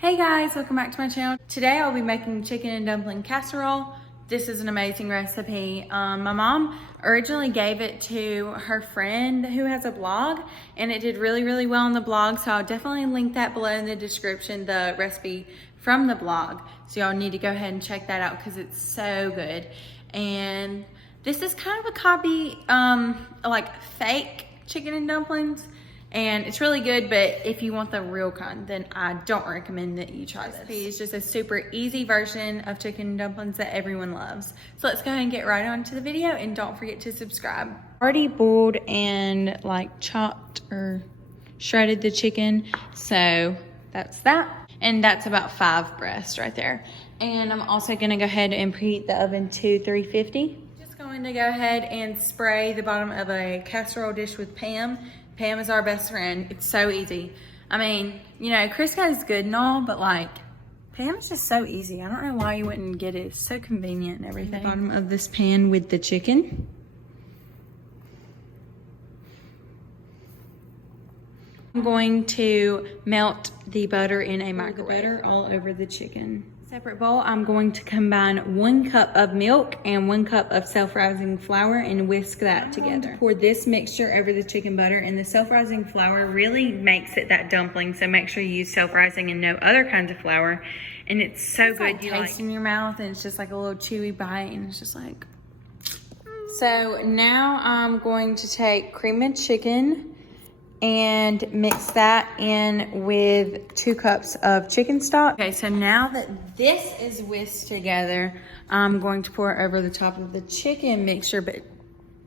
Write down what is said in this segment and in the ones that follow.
Hey guys, welcome back to my channel. Today I'll be making chicken and dumpling casserole. This is an amazing recipe. My mom originally gave it to her friend who has a blog, and it did really well on the blog, so I'll definitely link that below in the description, the recipe from the blog. So y'all need to go ahead and check that out because it's so good. And this is kind of a copy, like fake chicken and dumplings. And it's really good, but if you want the real kind, then I don't recommend that you try this. It's just a super easy version of chicken and dumplings that everyone loves. So let's go ahead and get right on to the video, and don't forget to subscribe. Already boiled and like chopped or shredded the chicken, so that's that. And that's about 5 breasts right there. And I'm also gonna go ahead and preheat the oven to 350. Just going to go ahead and spray the bottom of a casserole dish with Pam. Pam is our best friend. It's so easy. I mean, you know, Crisco is good and all, but like, Pam is just so easy. I don't know why you wouldn't get it. It's so convenient and everything. Bottom of this pan with the chicken. I'm going to melt the butter in a microwave. Butter all over the chicken. Separate bowl, I'm going to combine 1 cup of milk and 1 cup of self-rising flour and whisk that together. Pour this mixture over the chicken butter, and the self-rising flour really makes it that dumpling, so make sure you use self-rising and no other kinds of flour. And it's so good. Like, you taste in your mouth, and it's just like a little chewy bite, and it's just like. So now I'm going to take cream of chicken and mix that in with 2 cups of chicken stock. Okay, so now that this is whisked together, I'm going to pour it over the top of the chicken mixture, but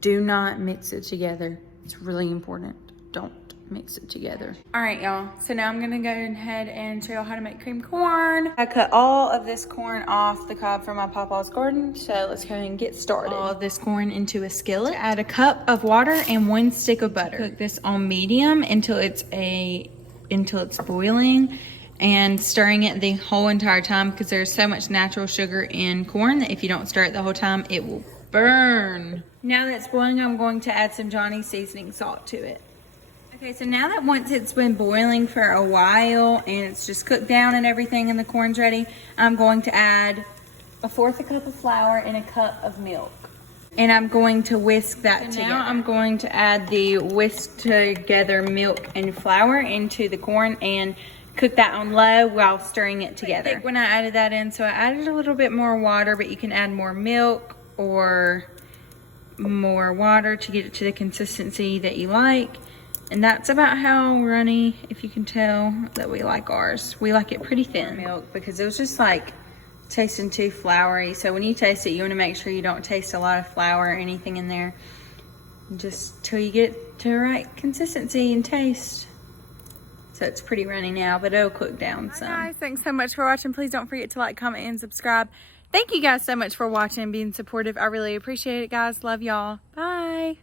do not mix it together. It's really important. Don't mix it together. All right, y'all. So now I'm gonna go ahead and show y'all how to make cream corn. I cut all of this corn off the cob from my Papa's garden, so let's go ahead and get started. All of this corn into a skillet. Add a cup of water and 1 stick of butter. Cook this on medium until it's boiling, and stirring it the whole entire time because there's so much natural sugar in corn that if you don't stir it the whole time, it will burn. Now that it's boiling, I'm going to add some Johnny's seasoning salt to it. Okay, so now that once it's been boiling for a while and it's just cooked down and everything and the corn's ready, I'm going to add 1/4 cup of flour and 1 cup of milk. And I'm going to whisk that together. Now I'm going to add the whisked together milk and flour into the corn and cook that on low while stirring it together. When I added that in, so I added a little bit more water, but you can add more milk or more water to get it to the consistency that you like. And that's about how runny, if you can tell, that we like ours. We like it pretty thin. Milk, because it was just like tasting too floury. So when you taste it, you want to make sure you don't taste a lot of flour or anything in there. Just till you get it to the right consistency and taste. So it's pretty runny now, but it'll cook down some. Hi guys, thanks so much for watching. Please don't forget to like, comment, and subscribe. Thank you guys so much for watching and being supportive. I really appreciate it, guys. Love y'all. Bye.